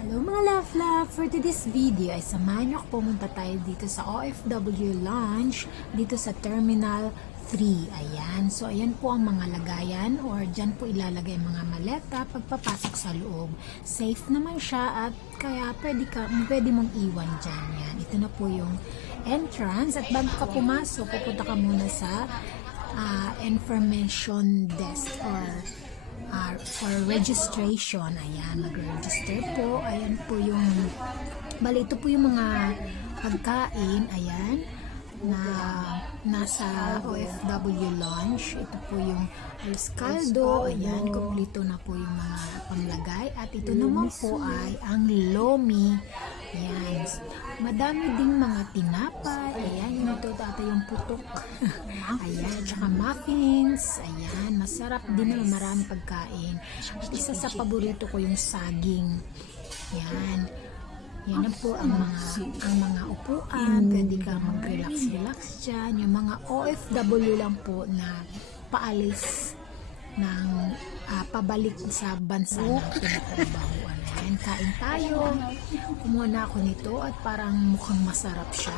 Hello mga love, for today's video ay samahan niyo ako pumunta tayo dito sa OFW Lounge dito sa Terminal 3. Ayan, so ayan po ang mga lagayan or dyan po ilalagay mga maleta pagpapasok sa loob. Safe naman siya at kaya pwede mong iwan dyan. Yan. Ito na po yung entrance at bago ka pumasok, pupunta ka muna sa information desk or for registration. Ayan, mag-register po. Ayan po yung bali, ito po yung mga pagkain, ayan, na nasa OFW Lounge. Ito po yung alas caldo, ayan, kompleto na po yung mga pamlagay. At ito naman po ay ang lomi. Ayan, madami ding mga tinapay. Ayan, yung ito dati yung putok. Ayan, tsaka muffins. Ayan, masarap din na marami pagkain. At isa sa paborito ko yung saging. Ayan. Yan na po ang mga upuan. Pwede ka mag-relax dyan. Yung mga OFW lang po na paalis ng pabalik sa bansa na pinagtrabahuan. Ayan, kain tayo. Kumuha na ako nito at parang mukhang masarap siya.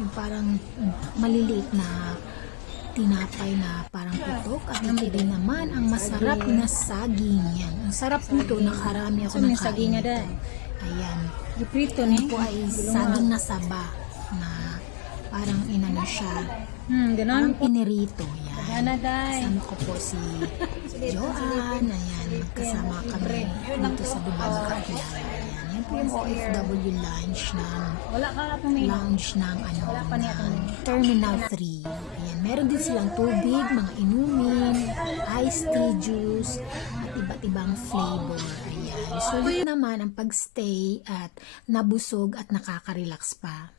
Yung parang maliliit na tinapay na parang putok. At ito din naman ang masarap na saging. Yan. Ang sarap nito, nakarami ako ng kain nito. Ayan. Ito po ay saging na saba na parang inano siya. Parang pinirito. Yan. Kasama ko po si Joanne. Ayan. Magkasama kami dito sa Dubai Kakilala. Ayan. Yan po yung OFW lounge ng Terminal 3. Ayan. Meron din silang tubig, mga inumin, iced tea juice, at iba't ibang flavor. Ayan. Sulit naman ang pagstay at nabusog at nakaka-relax pa.